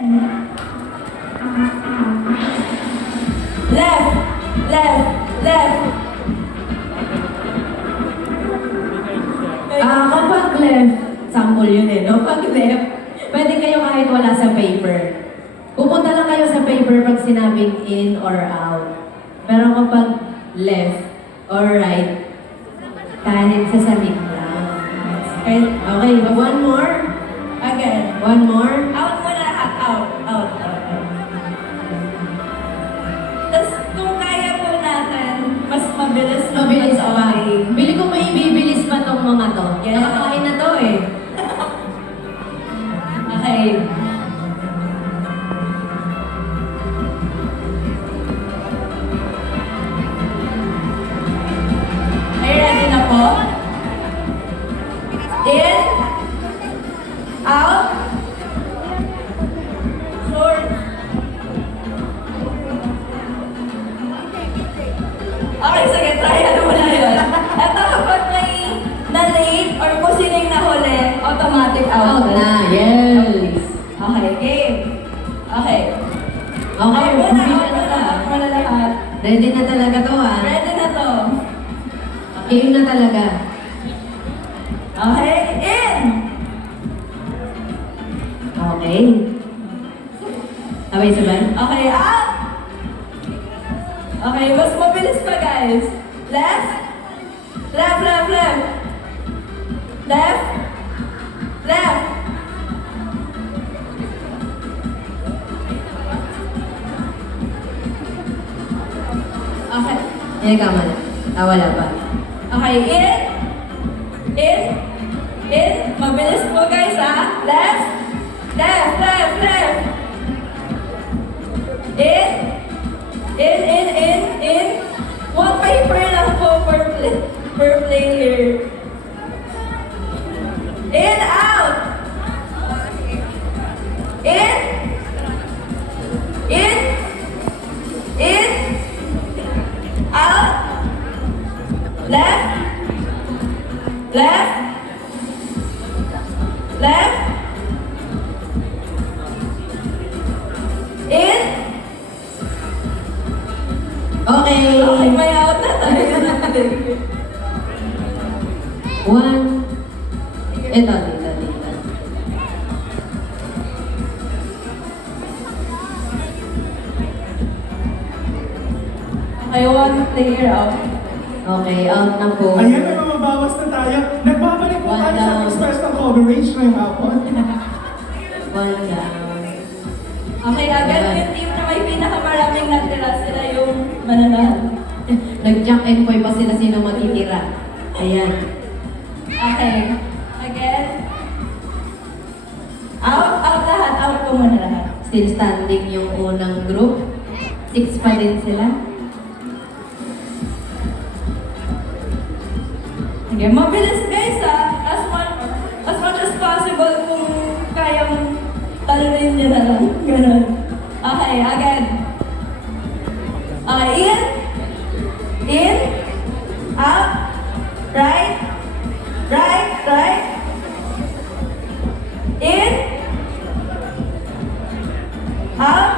Left, left, left. Kapag left, sample yun eh, no? Pag left, pwede kayo kahit wala sa paper. Pupunta lang kayo sa paper pag sinabing in or out. Pero kapag left or right, kahit sa samik lang. Okay, one more. Again. One more. Out mo na lahat. Out, out, out, out. Tapos kung kaya po natin, mas mabilis na Mabilis mas pa. okay. Bili ko may bibilis pa tong mga to. Yeah. Nakakain na to eh. Okay. Are you ready na po? In. Out. Short. Okay, sige, try ano mo na yun. Ito kapag may na-late or kung sining nahuli, automatic out. Out na, yes. Okay, game. Okay. Okay, Out mo na, umpisa out mo na na, ta. out mo na lahat. Ready na talaga to ah. Ready na to. Game na talaga. Okay, in! Okay. Sabay-sabay. Okay, out! Okay, mas mabilis pa guys. Left. Left, left, left. Left. Left. Okay. Yan, kama na. Wala pa. Okay, in. In. In. Mabilis po guys ha. Left. Left, left, left. In. In. One paper lang po per player. In, out. In. In. In. Out. Left. Left. Left. In. Okay. Okay, may out na tayo. One. Ito, dito. Okay, one player out. Okay, out na po. Ayan, may mababawas na tayo. Nagbabalik po tayo sa One express ng coverage ngayong hapon. One down. Okay, agad yung team na may pinakamaraming natira sila yung mananalo. Nag-jack and boy pa sila sino matitira. Ayan. Okay, again. Out lahat. Out ko muna lahat. Still standing yung unang group. 6 pa din sila. Okay, mabilis guys ha. As much as possible kung kayang talunin nyo na lang. Ganun. Okay, again. Okay, in. In. Out. Right. Right. Right. In. Out.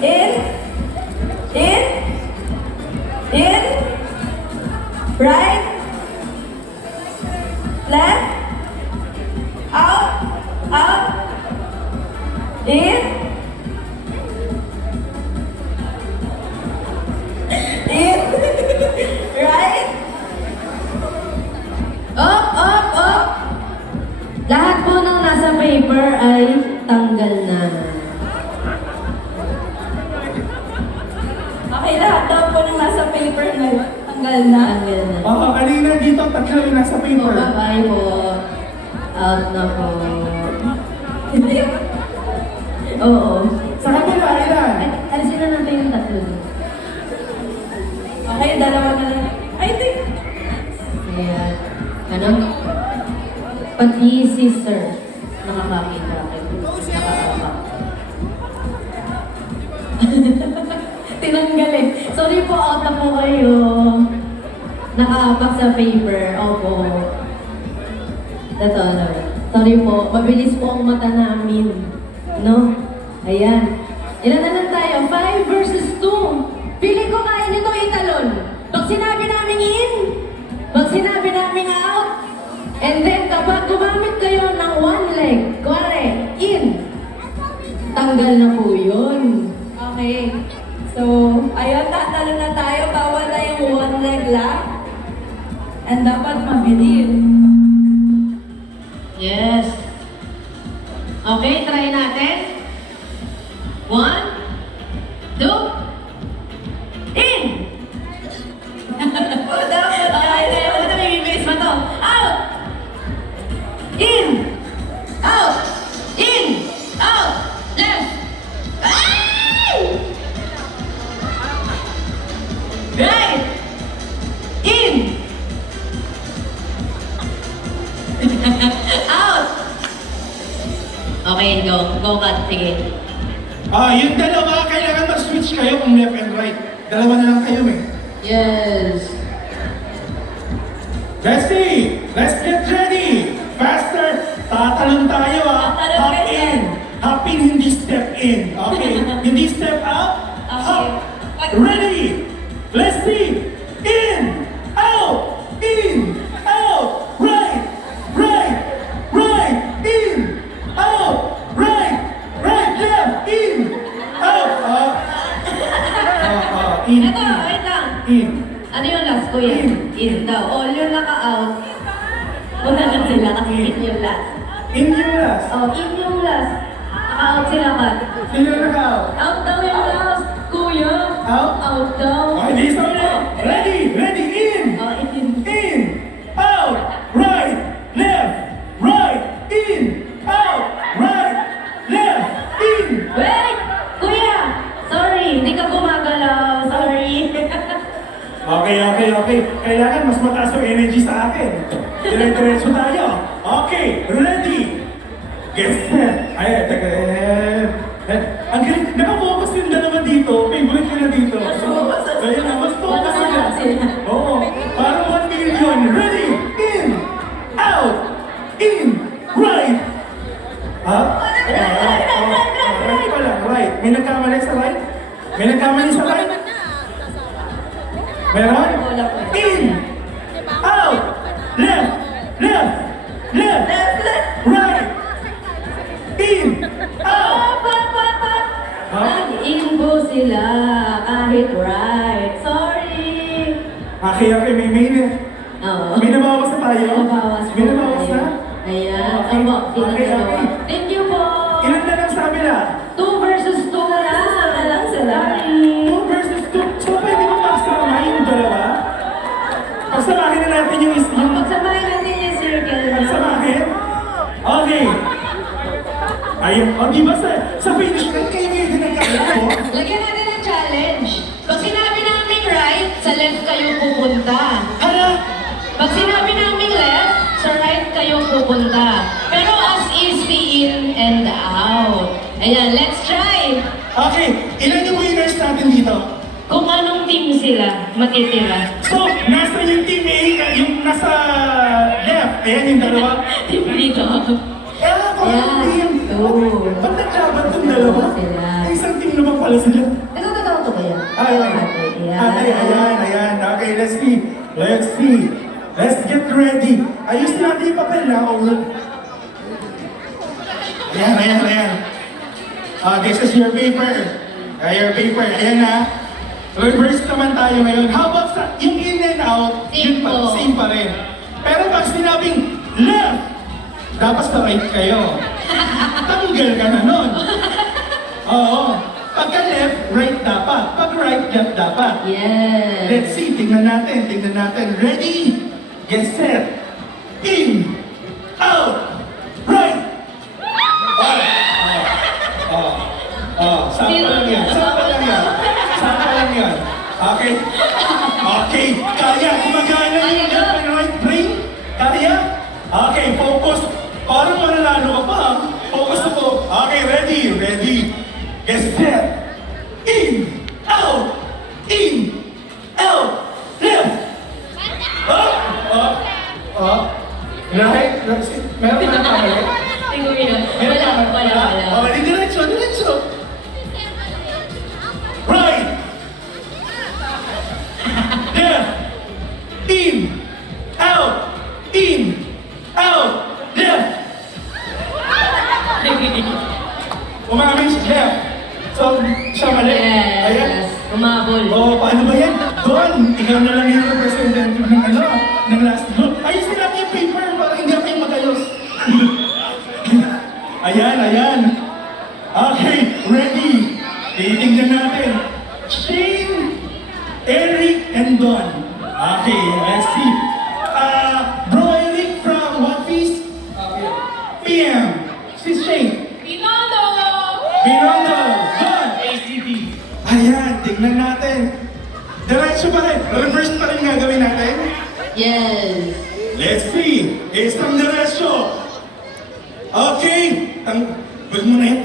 In. In. In. Right. Left. Out. Out. In. In. Right. Up! Lahat po ng nasa paper ay tanggal na. Okay, lahat daw po ng nasa paper ngayon. Tanggal na. Tanggal na. Oo, kanina dito tatlo yung nasa So, paper. bye-bye po. Out na po. Oo. Sa kabila, ilan? Alisin na natin yung tatlo dun. Okay, dalawa na lang. I think. Ayan. Ano? Pati si Sir. Nakakakita. Nakakapa. Tinanggal eh. Sorry po, out na po kayo. Nakaapak sa paper. Opo. Ito, ano. Sorry po, mabilis po ang mata namin. no? Ayan. Ilan na lang tayo? 5 versus 2. Feeling ko kaya nyo itong italon. Pag sinabi namin in, pag sinabi namin out, and then kapag gumamit kayo ng one leg, kuwari, in, tanggal na po yun. Okay. So, ayun, tatalo na tayo. Bawal na yung one leg lang. And dapat mabilis. Yes. Okay, try natin. 1, 2, in! Oh, dapat Okay, tayo. ito may bibilis pa to. Out! In! Out! In! Out! Left! Ay! Right! In! Out! Okay, go. Go, Kat. Sige. Yung dalawa, kailangan mag-switch kayo kung left and right. Dalawa na lang kayo eh. Yes. Let's see! Let's get ready! Faster! Tatalon tayo Tatalon Hop kayo. in! Hop in, hindi step in. Okay? Hindi step out. Hop! Ready! Let's see! In! Out! In! Out! Right! Right! Right! In! Out! Right! Right! Left! In! Out! In! Ito, wait lang. In! Ano yung last ko yan? In daw. All yung naka-out. Una lang sila kasi in yung last. In yung last. Oh, in yung last. Naka-out sila, Kat. Sino naka-out? Out daw yung last, kuya. Out? Out daw. Okay, di sa ulit. Ready! Ready! In! Oh, in. In! Out! Right! Left! Right! In! Out! Right! Left! In! Wait! Kuya! Sorry, hindi ka gumagalaw. Sorry. Okay. Kailangan mas mataas yung energy sa akin. Dire-diretso tayo. Okay, ready! Get set! Ay, taga... Ang galing, nakafocus yung dalawa dito. Favorite ko na dito. Ayun na, mas focus sila. Oo, parang 1 million. Ready! In! Out! In! Right! Ha? Right pala, right. May nagkamali sa right? May nagkamali sa right? Meron? In! Out! Left! Left! Left! Right! In! Out! Ha? Nag-in po sila kahit right. Sorry. Okay, may Oo. may nabawas na tayo? Nabawas po May nabawas tayo. na? Ayan. Okay. Opo, Okay. ginagawa. Thank you po. Ilan na lang sa kabila? 2 versus 2 na lang. na lang sila. Sorry. 2 versus 2. So, pwede mo pagsama yung dalawa? Pagsamahin na natin yung Pagsamahin natin yung circle niya. pagsamahin? Okay. Ayun. O, di ba sa finish line kayo din nagkakaroon? Lagyan natin ng challenge. Pag sinabi namin right, sa left kayo pupunta. Hala! Pag sinabi namin left, sa right kayo pupunta. Pero as is the in and out. Ayan, let's try. Okay. Ilan yung winners natin dito? Kung anong team sila matitira. So, nasa yung team A, yung nasa left. Ayan yung dalawa. Team dito. Parang team. Oo. Ba't naglaban itong dalawa? Sila. Ay, isang team naman pala sila. Nagkakatawa to ba yan? Ayan. Okay, let's see. Let's get ready. Ayos natin yung papel na. Ayan. This is your paper. Your paper. Ayan na. Reverse naman tayo ngayon. How about yung in and out? Same po. Same pa rin. Pero pag sinabing left, dapat sa right kayo. Tanggal ka na nun. Oo. Pagka left, right dapat. Pag right, left dapat. Yes. Let's see, tingnan natin. Ready? Get set. In. Out. Right. Sample lang yan. Okay. Kaya, gumagana yung left and right brain? Kaya? Okay, focus. Parang mananalo ka pa. Focus na po. Okay, ready. Get set. In. Out. Left. Right? Meron na kamali? Wala. Okay, diretso. Umamin si Jeff. So, siya mali. Ayan. Yes. Umabol. Oh, paano ba yan? Don, ikaw na lang yung representative ng ano, ng last group. Ayusin natin yung paper para hindi na kayo magayos. Ayan, ayan. Okay, ready. Titignan natin. Shane, Eric, and Don. Okay, let's see. Bro Eric from what feast? PM. Si Shane. Binondo! Binondo. Don. Ayan, tignan natin. Diretso pa rin. Reverse pa rin gagawin natin. Yes. Let's see. Isang diretso. Okay. Wag mo na yun.